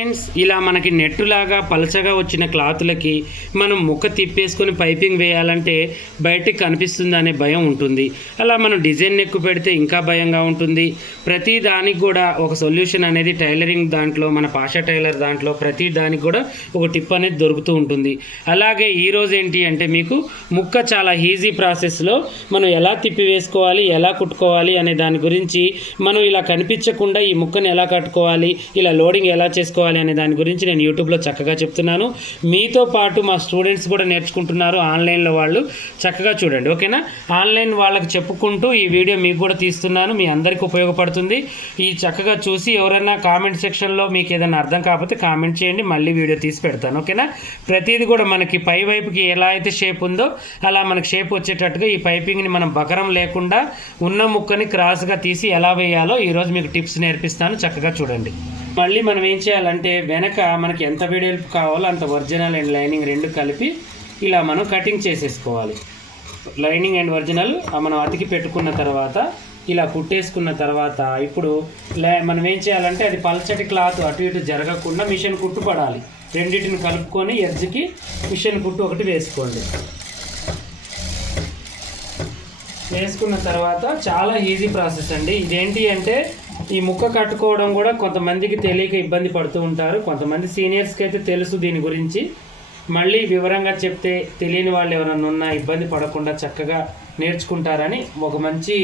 Friends, ఇలా మనకి నెట్టులాగా పలచగా వచ్చిన క్లాతులకి మనం ముక్క తిప్పేసుకొని పైపింగ్ వేయాలంటే బయటికి కనిపిస్తుంది అనే భయం ఉంటుంది. అలా మనం డిజైన్ నెక్కు పెడితే ఇంకా భయంగా ఉంటుంది. ప్రతి దానికి కూడా ఒక సొల్యూషన్ అనేది టైలరింగ్ దాంట్లో, మన పాషా టైలర్ దాంట్లో ప్రతి దానికి కూడా ఒక టిప్ అనేది దొరుకుతూ ఉంటుంది. అలాగే ఈరోజు ఏంటి అంటే మీకు ముక్క చాలా ఈజీ ప్రాసెస్లో మనం ఎలా తిప్పి వేసుకోవాలి, ఎలా కుట్టుకోవాలి అనే దాని గురించి, మనం ఇలా కనిపించకుండా ఈ ముక్కను ఎలా కట్టుకోవాలి, ఇలా లోడింగ్ ఎలా చేసుకోవాలి అనే దాని గురించి నేను యూట్యూబ్లో చక్కగా చెప్తున్నాను. మీతో పాటు మా స్టూడెంట్స్ కూడా నేర్చుకుంటున్నారు ఆన్లైన్లో, వాళ్ళు చక్కగా చూడండి. ఓకేనా? ఆన్లైన్ వాళ్ళకి చెప్పుకుంటూ ఈ వీడియో మీకు కూడా తీస్తున్నాను, మీ అందరికీ ఉపయోగపడుతుంది. ఈ చక్కగా చూసి ఎవరైనా కామెంట్ సెక్షన్లో మీకు ఏదైనా అర్థం కాకపోతే కామెంట్ చేయండి, మళ్ళీ వీడియో తీసి పెడతాను. ఓకేనా? ప్రతిదీ కూడా మనకి పై వైపుకి ఎలా అయితే షేప్ ఉందో అలా మనకి షేప్ వచ్చేటట్టుగా ఈ పైపింగ్ని మనం బకరం లేకుండా ఉన్న ముక్కని క్రాస్గా తీసి ఎలా వేయాలో ఈరోజు మీకు టిప్స్ నేర్పిస్తాను. చక్కగా చూడండి. మళ్ళీ మనం ఏం చేయాలంటే వెనక మనకి ఎంత వెడల్పు కావాలో అంత ఒరిజినల్ అండ్ లైనింగ్ రెండు కలిపి ఇలా మనం కటింగ్ చేసేసుకోవాలి. లైనింగ్ అండ్ ఒరిజినల్ మనం అతికి పెట్టుకున్న తర్వాత ఇలా కుట్టేసుకున్న తర్వాత ఇప్పుడు మనం ఏం చేయాలంటే అది పల్చటి క్లాత్ అటు ఇటు జరగకుండా మిషన్ కుట్టు పడాలి. రెండింటిని కలుపుకొని ఎడ్జ్కి మిషన్ కుట్టు ఒకటి వేసుకోండి. వేసుకున్న తర్వాత చాలా ఈజీ ప్రాసెస్ అండి. ఇదేంటి అంటే ఈ ముక్క కట్టుకోవడం కూడా కొంతమందికి తెలియక ఇబ్బంది పడుతూ ఉంటారు. కొంతమంది సీనియర్స్కి అయితే తెలుసు దీని గురించి. మళ్ళీ వివరంగా చెప్తే తెలియని వాళ్ళు ఎవరైనా ఉన్నా ఇబ్బంది పడకుండా చక్కగా నేర్చుకుంటారని ఒక మంచి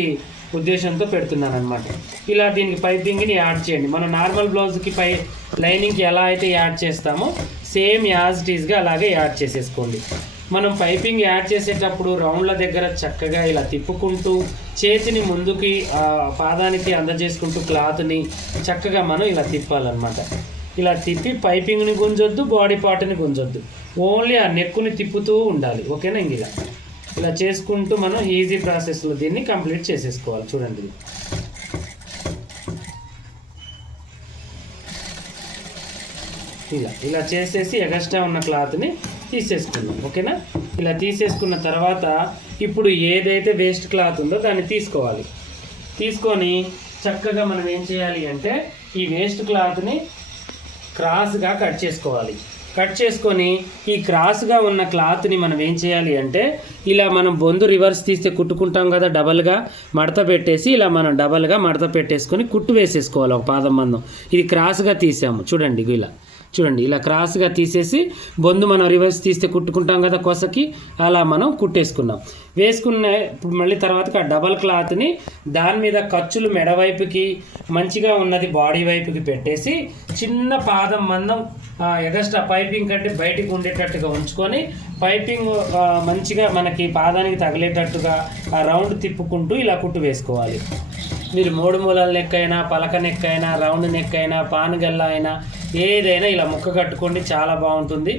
ఉద్దేశంతో పెడుతున్నాను అనమాట. ఇలా దీనికి పైపింగ్ని యాడ్ చేయండి. మనం నార్మల్ బ్లౌజ్కి లైనింగ్కి ఎలా అయితే యాడ్ చేస్తామో సేమ్ యాజ్ ఇట్ ఈస్గా అలాగే యాడ్ చేసేసుకోండి. మనం పైపింగ్ యాడ్ చేసేటప్పుడు రౌండ్ల దగ్గర చక్కగా ఇలా తిప్పుకుంటూ చేతిని ముందుకి పాదానికి అందజేసుకుంటూ క్లాత్ని చక్కగా మనం ఇలా తిప్పాలన్నమాట. ఇలా తిప్పి పైపింగ్ని గుంజొద్దు, బాడీ పార్ట్ని గుంజొద్దు, ఓన్లీ ఆ నెక్కుని తిప్పుతూ ఉండాలి. ఓకేనా? ఇలా చేసుకుంటూ మనం ఈజీ ప్రాసెస్లో దీన్ని కంప్లీట్ చేసేసుకోవాలి. చూడండి, ఇలా చేసేసి ఎగస్ట్రా ఉన్న క్లాత్ని తీసేసుకుందాం. ఓకేనా? ఇలా తీసేసుకున్న తర్వాత ఇప్పుడు ఏదైతే వేస్ట్ క్లాత్ ఉందో దాన్ని తీసుకోవాలి. తీసుకొని చక్కగా మనం ఏం చేయాలి అంటే ఈ వేస్ట్ క్లాత్ని క్రాస్గా కట్ చేసుకోవాలి. కట్ చేసుకొని ఈ క్రాస్గా ఉన్న క్లాత్ని మనం ఏం చేయాలి అంటే ఇలా మనం బొందు రివర్స్ తీస్తే కుట్టుకుంటాం కదా, డబల్గా మడత పెట్టేసి ఇలా మనం డబల్గా మడత పెట్టేసుకొని కుట్టు వేసేసుకోవాలి. ఒక పాదం మందం ఇది క్రాస్గా తీసాము. చూడండి, ఇలా క్రాస్గా తీసేసి బొందు మనం రివర్స్ తీస్తే కుట్టుకుంటాం కదా కొసకి, అలా మనం కుట్టేసుకున్నాం. వేసుకున్న ఇప్పుడు మళ్ళీ తర్వాతకి ఆ డబల్ క్లాత్ని దాని మీద ఖర్చులు మెడవైపుకి మంచిగా ఉన్నది బాడీ వైపుకి పెట్టేసి చిన్న పాదం మందం ఎగస్ట్రా పైపింగ్ కంటే బయటికి ఉండేటట్టుగా ఉంచుకొని పైపింగ్ మంచిగా మనకి పాదానికి తగిలేటట్టుగా ఆ రౌండ్ తిప్పుకుంటూ ఇలా కుట్టు వేసుకోవాలి. మీరు 3 మూలల నెక్ అయినా, పలక నెక్ అయినా, రౌండ్ నెక్ అయినా, పానుగల్ల అయినా ఏదైనా ఇలా ముక్క కట్టుకోండి, చాలా బాగుంటుంది.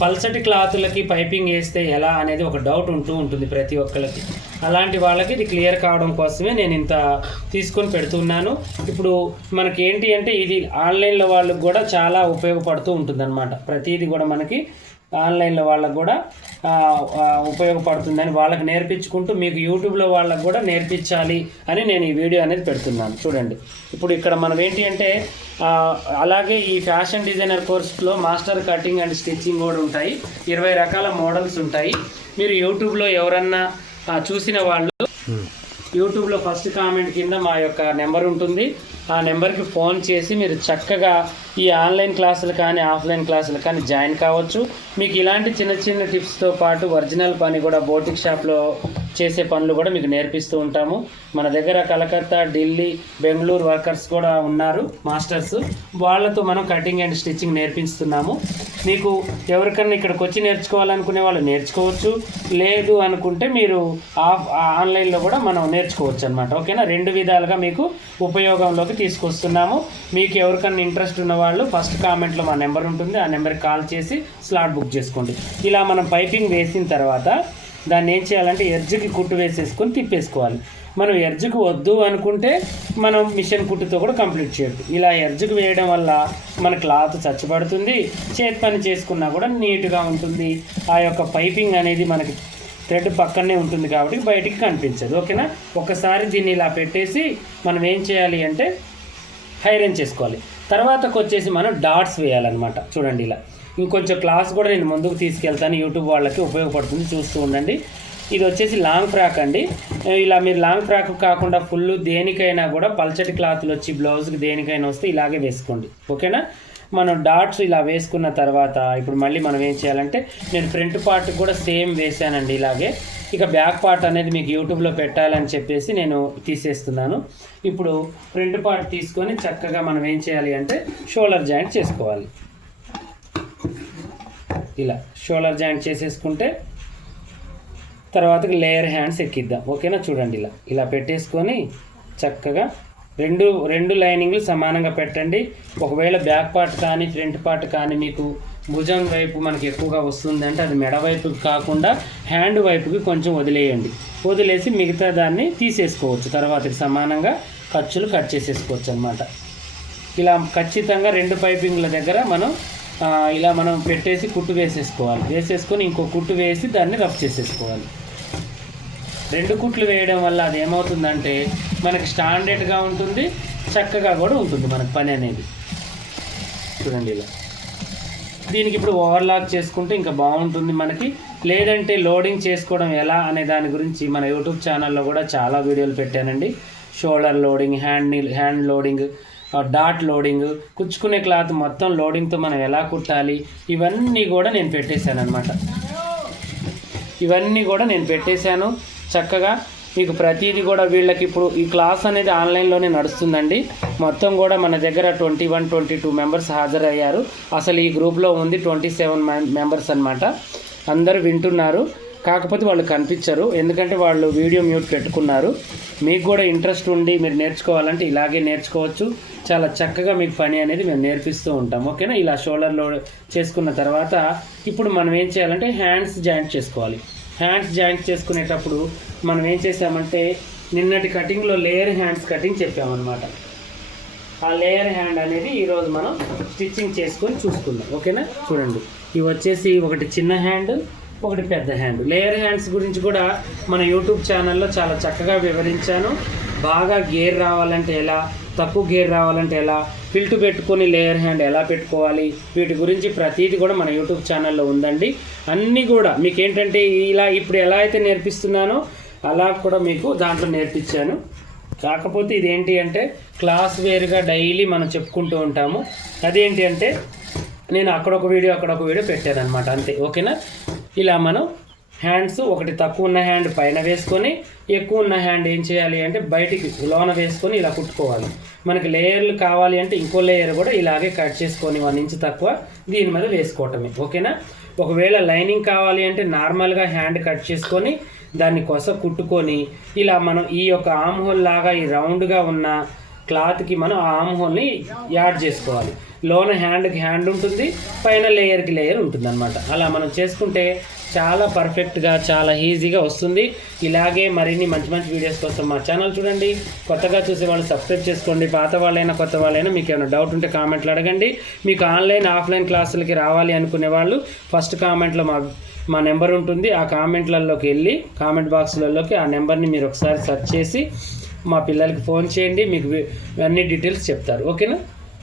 పల్చటి క్లాతులకి పైపింగ్ వేస్తే ఎలా అనేది ఒక డౌట్ ఉంటుంది ప్రతి ఒక్కరికి. అలాంటి వాళ్ళకి ఇది క్లియర్ కావడం కోసమే నేను ఇంత తీసుకొని పెడుతున్నాను. ఇప్పుడు మనకి ఏంటి అంటే ఇది ఆన్లైన్లో వాళ్ళకి కూడా చాలా ఉపయోగపడుతూ ఉంటుంది అన్నమాట. ప్రతిదీ కూడా మనకి ఆన్లైన్లో వాళ్ళకు కూడా ఉపయోగపడుతుందని వాళ్ళకి నేర్పించుకుంటూ మీకు యూట్యూబ్లో వాళ్ళకు కూడా నేర్పించాలి అని నేను ఈ వీడియో అనేది పెడుతున్నాను. చూడండి, ఇప్పుడు ఇక్కడ మనం ఏంటి అంటే అలాగే ఈ ఫ్యాషన్ డిజైనర్ కోర్సులో మాస్టర్ కటింగ్ అండ్ స్టిచ్చింగ్ కూడా ఉంటాయి. 20 రకాల మోడల్స్ ఉంటాయి. మీరు యూట్యూబ్లో ఎవరన్నా చూసిన వాళ్ళు యూట్యూబ్లో ఫస్ట్ కామెంట్ కింద మా యొక్క నెంబర్ ఉంటుంది. ఆ నెంబర్కి ఫోన్ చేసి మీరు చక్కగా ఈ ఆన్లైన్ క్లాసులు కానీ ఆఫ్లైన్ క్లాసులు కానీ జాయిన్ కావచ్చు. మీకు ఇలాంటి చిన్న చిన్న టిప్స్తో పాటు ఒరిజినల్ పని కూడా బోటిక్ షాప్లో చేసే పనులు కూడా మీకు నేర్పిస్తూ ఉంటాము. మన దగ్గర కలకత్తా, ఢిల్లీ, బెంగళూరు వర్కర్స్ కూడా ఉన్నారు, మాస్టర్స్. వాళ్ళతో మనం కటింగ్ అండ్ స్టిచ్చింగ్ నేర్పిస్తున్నాము. మీకు ఎవరికన్నా ఇక్కడికి వచ్చి నేర్చుకోవాలనుకునే వాళ్ళు నేర్చుకోవచ్చు, లేదు అనుకుంటే మీరు ఆన్లైన్లో కూడా మనం నేర్చుకోవచ్చు అన్నమాట. ఓకేనా? 2 విధాలుగా మీకు ఉపయోగంలోకి తీసుకొస్తున్నాము. మీకు ఎవరికన్నా ఇంట్రెస్ట్ ఉన్న వాళ్ళు ఫస్ట్ కామెంట్లో మా నెంబర్ ఉంటుంది, ఆ నెంబర్కి కాల్ చేసి స్లాట్ బుక్ చేసుకోండి. ఇలా మనం పైపింగ్ వేసిన తర్వాత దాన్ని ఏం చేయాలంటే ఎడ్జ్కి కుట్టు వేసేసుకొని తిప్పేసుకోవాలి. మనం ఎడ్జ్కి వద్దు అనుకుంటే మనం మిషన్ కుట్టుతో కూడా కంప్లీట్ చేయొచ్చు. ఇలా ఎడ్జ్కి వేయడం వల్ల మన క్లాత్ చచ్చిపడుతుంది, చేతి పని చేసుకున్నా కూడా నీట్గా ఉంటుంది. ఆ యొక్క పైపింగ్ అనేది మనకి థ్రెడ్ పక్కనే ఉంటుంది కాబట్టి బయటికి కనిపించదు. ఓకేనా? ఒకసారి దీన్ని ఇలా పెట్టేసి మనం ఏం చేయాలి అంటే ఐరన్ చేసుకోవాలి. తర్వాతకు వచ్చేసి మనం డాట్స్ వేయాలన్నమాట. చూడండి ఇలా ఇంకొంచెం క్లాస్ కూడా నేను ముందుకు తీసుకెళ్తాను, యూట్యూబ్ వాళ్ళకి ఉపయోగపడుతుంది, చూస్తూ ఉండండి. ఇది వచ్చేసి లాంగ్ ఫ్రాక్ అండి. ఇలా మీరు లాంగ్ ఫ్రాక్ కాకుండా ఫుల్ దేనికైనా కూడా పల్చటి క్లాత్లు వచ్చి బ్లౌజ్కి దేనికైనా వస్తే ఇలాగే వేసుకోండి, ఓకేనా. మనం డాట్స్ ఇలా వేసుకున్న తర్వాత ఇప్పుడు మళ్ళీ మనం ఏం చేయాలంటే నేను ఫ్రంట్ పార్ట్ కూడా సేమ్ వేసానండి ఇలాగే. ఇక బ్యాక్ పార్ట్ అనేది మీకు యూట్యూబ్లో పెట్టాలని చెప్పేసి నేను తీసేస్తున్నాను. ఇప్పుడు ఫ్రంట్ పార్ట్ తీసుకొని చక్కగా మనం ఏం చేయాలి అంటే షోల్డర్ జాయింట్ చేసుకోవాలి. ఇలా షోల్డర్ జాయింట్ చేసేసుకుంటే తర్వాతకి లేయర్ హ్యాండ్స్ ఎక్కిద్దాం, ఓకేనా. చూడండి ఇలా పెట్టేసుకొని చక్కగా రెండు లైనింగ్లు సమానంగా పెట్టండి. ఒకవేళ బ్యాక్ పార్ట్ కానీ ఫ్రంట్ పార్ట్ కానీ మీకు భుజం వైపు మనకి ఎక్కువగా వస్తుంది అంటే అది మెడ వైపుకి కాకుండా హ్యాండ్ వైపుకి కొంచెం వదిలేసి మిగతా దాన్ని తీసేసుకోవచ్చు. తర్వాతకి సమానంగా ఖర్చులు కట్ చేసేసుకోవచ్చు అన్నమాట. ఇలా ఖచ్చితంగా 2 పైపింగ్ల దగ్గర మనం పెట్టేసి కుట్టు వేసేసుకొని ఇంకో కుట్టు వేసి దాన్ని రఫ్ చేసేసుకోవాలి. 2 కుట్లు వేయడం వల్ల అది ఏమవుతుందంటే మనకి స్టాండర్డ్గా ఉంటుంది, చక్కగా కూడా ఉంటుంది మనకు పని అనేది. చూడండి ఇలా దీనికి ఇప్పుడు ఓవర్లాక్ చేసుకుంటే ఇంకా బాగుంటుంది మనకి. లేదంటే లోడింగ్ చేసుకోవడం ఎలా అనే దాని గురించి మన యూట్యూబ్ ఛానల్లో కూడా చాలా వీడియోలు పెట్టానండి. Shoulder loading, hand loading, dot loading, కుచ్చుకునే క్లాత్ మొత్తం లోడింగ్తో మనం ఎలా కుట్టాలి ఇవన్నీ కూడా నేను పెట్టేశాను. చక్కగా మీకు ప్రతిదీ కూడా వీళ్ళకి ఇప్పుడు ఈ క్లాస్ అనేది ఆన్లైన్లోనే నడుస్తుందండి. మొత్తం కూడా మన దగ్గర 21-22 మెంబర్స్ హాజరయ్యారు. అసలు ఈ గ్రూప్లో ఉంది 27 మెంబర్స్ అన్నమాట. అందరూ వింటున్నారు, కాకపోతే వాళ్ళు కనిపించరు ఎందుకంటే వాళ్ళు వీడియో మ్యూట్ పెట్టుకున్నారు. మీకు కూడా ఇంట్రెస్ట్ ఉండి మీరు నేర్చుకోవాలంటే ఇలాగే నేర్చుకోవచ్చు. చాలా చక్కగా మీకు పని అనేది మేము నేర్పిస్తూ ఉంటాం, ఓకేనా. ఇలా షోల్డర్లో చేసుకున్న తర్వాత ఇప్పుడు మనం ఏం చేయాలంటే హ్యాండ్స్ జాయింట్ చేసుకోవాలి. హ్యాండ్స్ జాయింట్ చేసుకునేటప్పుడు మనం ఏం చేసామంటే నిన్నటి కటింగ్లో లేయర్ హ్యాండ్స్ కటింగ్ చెప్పామన్నమాట. ఆ లేయర్ హ్యాండ్ అనేది ఈరోజు మనం స్టిచ్చింగ్ చేసుకొని చూసుకుందాం, ఓకేనా. చూడండి ఇవి వచ్చేసి ఒకటి చిన్న హ్యాండ్, ఒకటి పెద్ద హ్యాండ్. లేయర్ హ్యాండ్స్ గురించి కూడా మన యూట్యూబ్ ఛానల్లో చాలా చక్కగా వివరించాను. బాగా గేర్ రావాలంటే ఎలా, తక్కువ గేర్ రావాలంటే ఎలా, ఫిల్ట్ పెట్టుకొని లేయర్ హ్యాండ్ ఎలా పెట్టుకోవాలి, వీటి గురించి ప్రతిదీ కూడా మన యూట్యూబ్ ఛానల్లో ఉందండి. అన్నీ కూడా మీకు ఏంటంటే ఇలా ఇప్పుడు ఎలా అయితే నేర్పిస్తున్నానో అలా కూడా మీకు దాంట్లో నేర్పించాను. కాకపోతే ఇదేంటి అంటే క్లాస్ వేరుగా డైలీ మనం చెప్పుకుంటూ ఉంటాము. అదేంటి అంటే నేను అక్కడొక వీడియో పెట్టాను అనమాట, అంతే, ఓకేనా. ఇలా మనం హ్యాండ్స్ ఒకటి తక్కువ ఉన్న హ్యాండ్ పైన వేసుకొని ఎక్కువ ఉన్న హ్యాండ్ ఏం చేయాలి అంటే బయటికి లోన వేసుకొని ఇలా కుట్టుకోవాలి. మనకి లేయర్లు కావాలి అంటే ఇంకో లేయర్ కూడా ఇలాగే కట్ చేసుకొని 1 ఇంచ్ తక్కువ దీని మీద వేసుకోవటమే, ఓకేనా. ఒకవేళ లైనింగ్ కావాలి అంటే నార్మల్గా హ్యాండ్ కట్ చేసుకొని దాన్ని కొస కుట్టుకొని ఇలా మనం ఈ యొక్క ఆమ్ హోల్ లాగా ఈ రౌండ్గా ఉన్న క్లాత్కి మనం ఆ ఆమ్ హోల్ని యాడ్ చేసుకోవాలి. లోన హ్యాండ్కి హ్యాండ్ ఉంటుంది, పైన లేయర్కి లేయర్ ఉంటుంది అనమాట. అలా మనం చేసుకుంటే చాలా పర్ఫెక్ట్గా చాలా ఈజీగా వస్తుంది. ఇలాగే మరిన్ని మంచి మంచి వీడియోస్ కోసం మా ఛానల్ చూడండి. కొత్తగా చూసే వాళ్ళు సబ్స్క్రైబ్ చేసుకోండి. పాత వాళ్ళైనా కొత్త వాళ్ళైనా మీకు ఏమైనా డౌట్ ఉంటే కామెంట్లు అడగండి. మీకు ఆన్లైన్ ఆఫ్లైన్ క్లాసులకి రావాలి అనుకునే వాళ్ళు ఫస్ట్ కామెంట్లో మా నెంబర్ ఉంటుంది. ఆ కామెంట్లలోకి వెళ్ళి కామెంట్ బాక్స్లలోకి ఆ నెంబర్ని మీరు ఒకసారి సెర్చ్ చేసి మా పిల్లలకి ఫోన్ చేయండి, మీకు అన్ని డీటెయిల్స్ చెప్తారు, ఓకేనా.